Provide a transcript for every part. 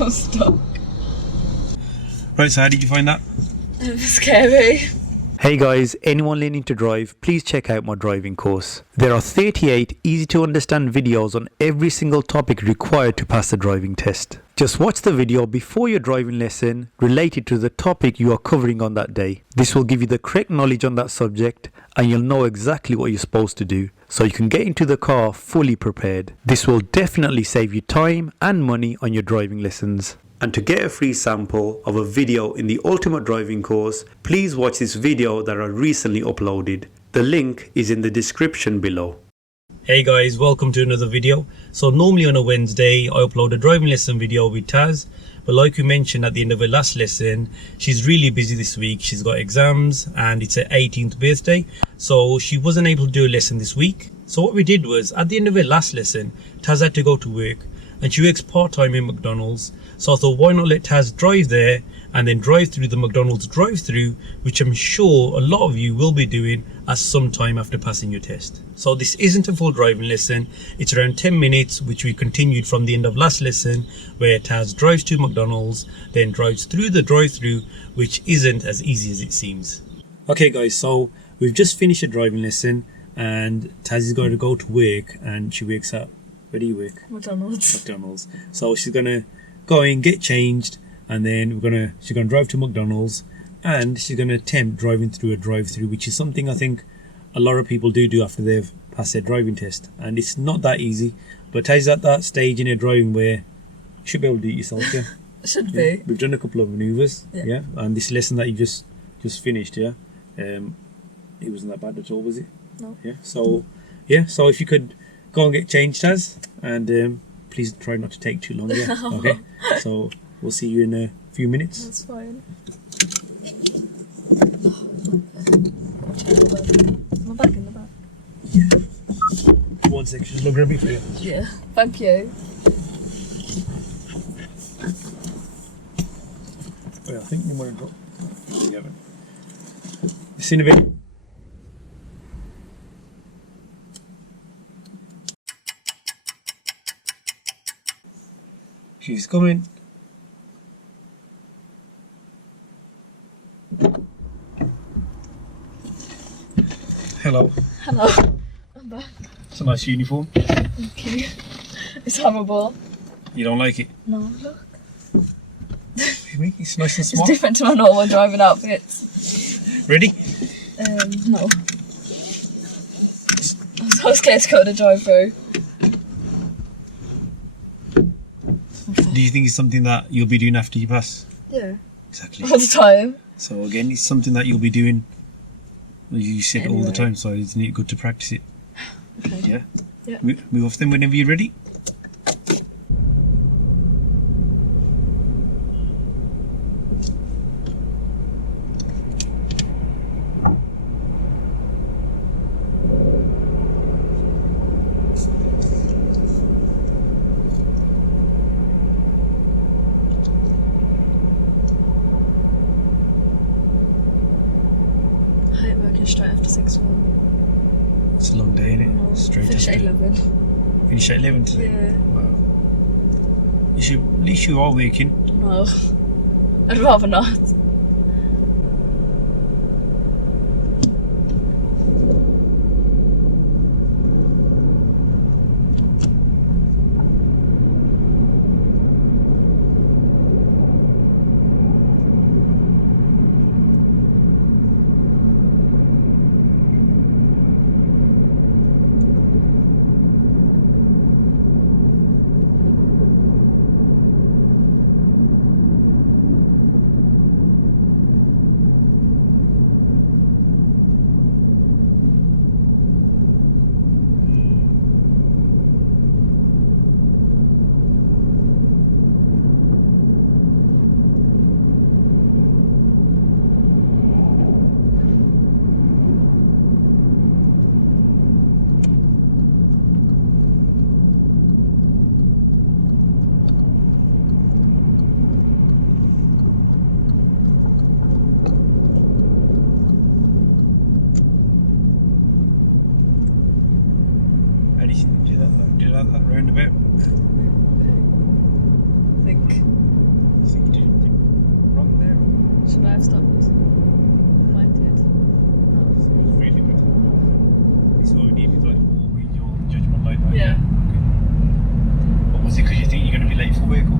I'm stuck. Right, so how did you find that? It was scary. Hey guys, anyone learning to drive, please check out my driving course. There are 38 easy to understand videos on every single topic required to pass the driving test. Just watch the video before your driving lesson related to the topic you are covering on that day. This will give you the correct knowledge on that subject and you'll know exactly what you're supposed to do, so you can get into the car fully prepared. This will definitely save you time and money on your driving lessons. And to get a free sample of a video in the Ultimate Driving course, please watch this video that I recently uploaded. The link is in the description below. Hey guys, welcome to another video. So normally on a Wednesday I upload a driving lesson video with Taz, but like we mentioned at the end of her last lesson, she's really busy this week. She's got exams and it's her 18th birthday, so she wasn't able to do a lesson this week. So what we did was, at the end of her last lesson, Taz had to go to work and she works part-time in McDonald's, so I thought why not let Taz drive there and then drive through the McDonald's drive-through, which I'm sure a lot of you will be doing at some time after passing your test. So this isn't a full driving lesson, it's around 10 minutes, which we continued from the end of last lesson, where Taz drives to McDonald's, then drives through the drive-through, which isn't as easy as it seems. Okay guys, so we've just finished a driving lesson and Taz is going to go to work, and she works at, where do you work? McDonald's. So she's gonna go in, get changed, and then she's gonna drive to McDonald's, and she's gonna attempt driving through a drive-through, which is something I think a lot of people do after they've passed their driving test, and it's not that easy. But Taz at that stage in her driving where you should be able to do it yourself. Yeah, Should be. We've done a couple of maneuvers. Yeah. And this lesson that you just finished. Yeah, it wasn't that bad at all, was it? No. So if you could go and get changed, Taz, and please try not to take too long. Yeah. Okay. So we'll see you in a few minutes. That's fine. My bag in the back. Yeah. One second, just look grabby for you. Yeah. Thank you. Wait, I think you might have got. You haven't. See you in a bit. She's coming. Hello. Hello. I'm back. It's a nice uniform. Thank you. It's horrible. You don't like it? No, look. It's nice and It's smart. different to my normal driving outfits. Ready? No. I'm so scared to go to drive-through. Do you think it's something that you'll be doing after you pass? Yeah. Exactly. All the time. So again, it's something that you'll be doing. You said all the Anyway. time, so isn't it good to practice it? Okay. Yeah. Yeah. Move off then whenever you're ready. I hate working straight after 6 1. It's a long day, innit? No. Straight Finish at after. 11. Finish at 11 today? Yeah. Wow. At least you are working. No. I'd rather not. you can do that roundabout. Okay. Think. You think you did anything wrong there? Should I have stopped? Mine did. It was really good. This is what we needed, like more with your judgment like that. Yeah. Okay. What was it? Because you think you're going to be late for work? Or?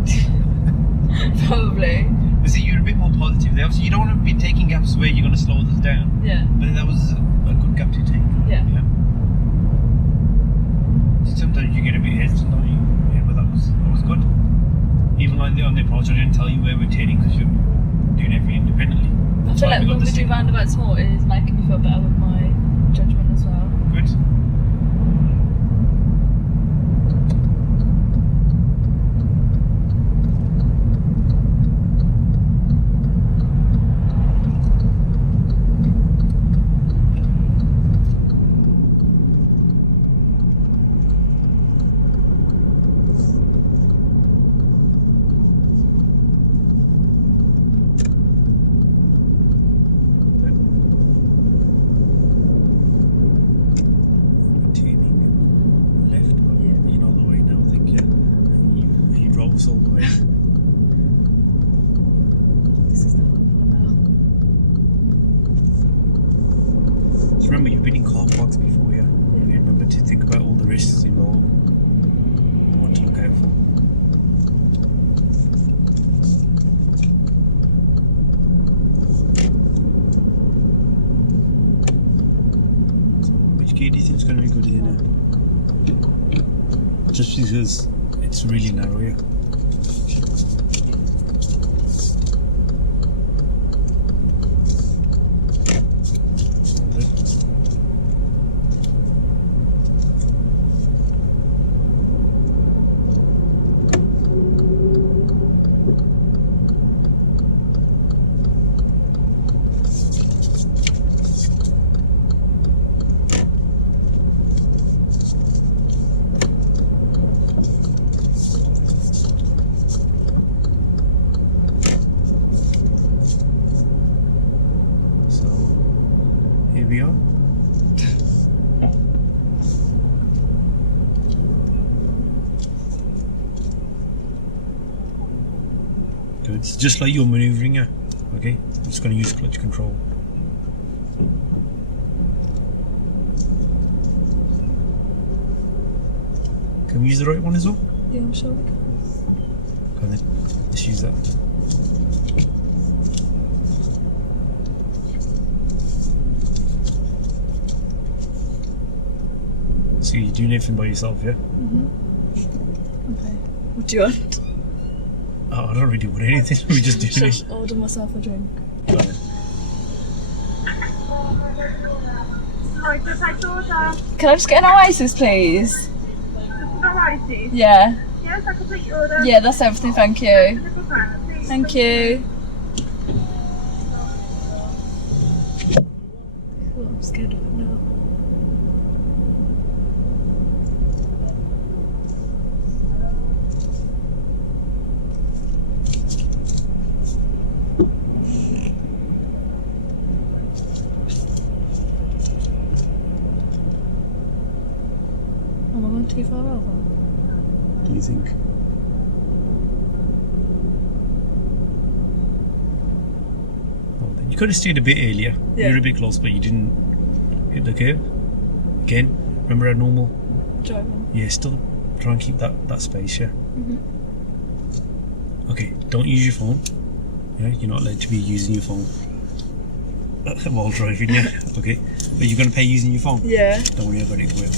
Probably. Was it you're a bit more positive there? Obviously, you don't want to be taking gaps where you're going to slow us down. Yeah. But that was a good gap to take. Yeah. Sometimes you get a bit hesitant, don't you? Yeah, but that was good. Even like on the approach, I didn't tell you where we're turning because you're doing everything independently. I feel like when we do roundabouts more, it is making me feel better with my judgment as well. Good. All the way. This is the hard part now. Just remember, you've been in car parks before, yeah? You remember to think about all the risks involved and what to look out for. Which gear do you think is going to be good here now? Just because it's really narrow here. Here we are. Good. It's just like you're maneuvering here. Okay, I'm just going to use clutch control. Can we use the right one as well? Yeah, I'm sure we can. Okay, then let's use that. So you're doing everything by yourself, yeah? Okay. What do you want? Oh, I don't really want anything. We're just doing Should it. I order myself a drink? Right, so take order. Can I just get an Oasis, please? Just an Oasis? Yeah. Yes, I can take your order. Yeah, that's everything. Thank you. Little van, please. Thank you. Oh, I'm scared of it now. Am I going too far over? Do you think? Oh, then you could have stayed a bit earlier. Yeah. You were a bit close, but you didn't hit the curve. Again, remember our normal? Driving. Yeah, still try and keep that space, yeah? Okay, don't use your phone. Yeah, you're not allowed to be using your phone while driving, yeah? Okay, but you're going to pay using your phone? Yeah. Don't worry about it, Will.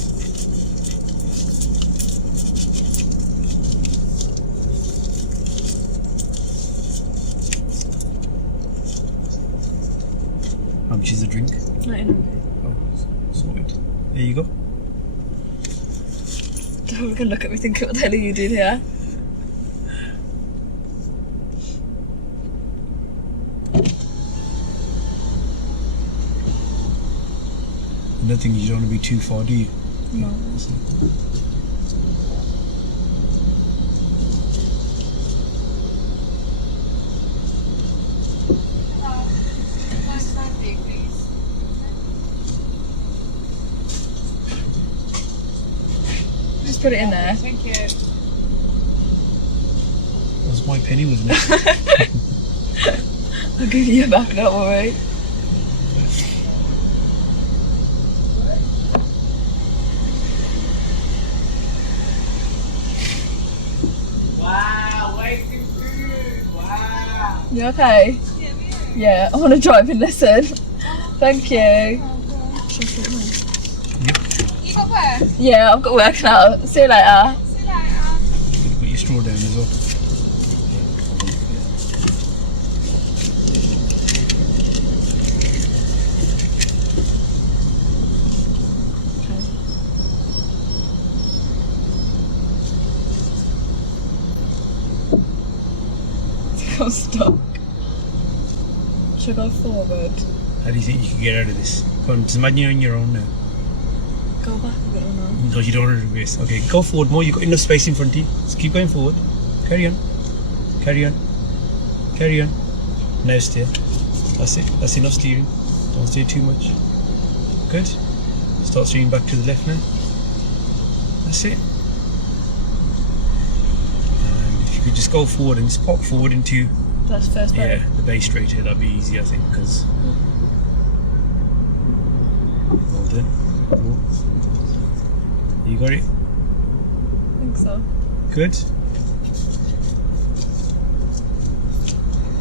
How much is the drink? 99. Oh, sorted. There you go. Don't look and look at me thinking, what the hell are you doing here? Another thing, you don't want to be too far, do you? No. put it in there. Thank you. That's my penny, wasn't it? I'll give you back, don't worry. Wow, way too good. Wow. You okay? Yeah, I want a driving lesson. Thank you. You got where? Yeah, I've got work now. See you later. See you later. Put your straw down as well. I'm stuck. Should I go forward? How do you think you can get out of this? Come on, just imagine you're on your own now. Go back a bit or not? No, you don't want to reverse. Okay, go forward more. You've got enough space in front of you. Just keep going forward. Carry on. Carry on. Carry on. Now steer. That's it. That's enough steering. Don't steer too much. Good. Start steering back to the left now. That's it. And if you could just go forward and just pop forward into That's first yeah, the base straight here, that'd be easy, I think, because well done. Cool. You got it? I think so. Good.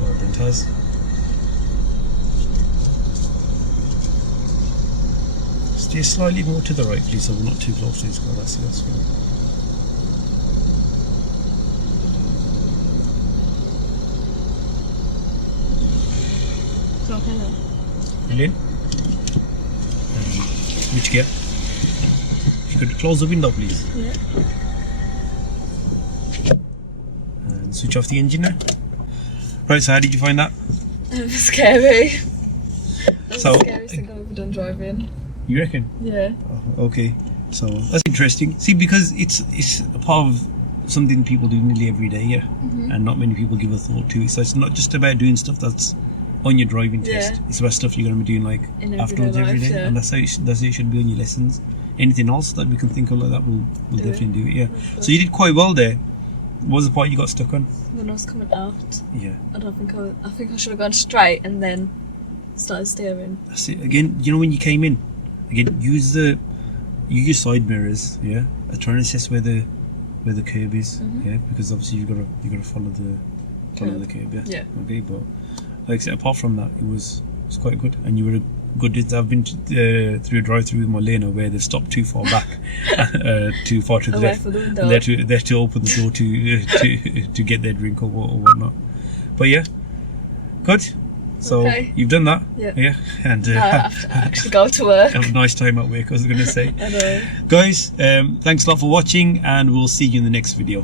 Well done, Taz. Steer slightly more to the right, please, so we're not too close to this guy. That's good. It's okay now. Brilliant. Which gear? If you could close the window, please. Yeah. And switch off the engine now. Right, so how did you find that? It was scary. That's So- the scariest thing I've ever done driving. You reckon? Yeah. Oh, okay, so that's interesting. See, because it's a part of something people do nearly every day, yeah, and not many people give a thought to it. So it's not just about doing stuff that's on your driving test. Yeah. It's about stuff you're going to be doing like In everyday afterwards every life, day, yeah. and that's how it should be on your lessons. Anything else that we can think of like that, we'll Do it. definitely do it. Yeah. That's So you did quite well there. What was the part you got stuck on? When I was coming out, Yeah. I think I should have gone straight and then started steering. That's it. Again, you know when you came in, again use your side mirrors, yeah, and try and assess where the curb is, yeah, because obviously you gotta follow the curb, yeah. Yeah. Okay, but like I said, apart from that, it was quite good, and you were a good distance. I've been through a drive-through with my Lena where they've stopped too far back, too far to the Away left, from the window. and they had to open the door to get their drink or whatnot. But yeah, good. So Okay. you've done that, Yeah. and Now I have to actually go to work. have a nice time at work, I was going to say. I know. Guys, thanks a lot for watching, and we'll see you in the next video.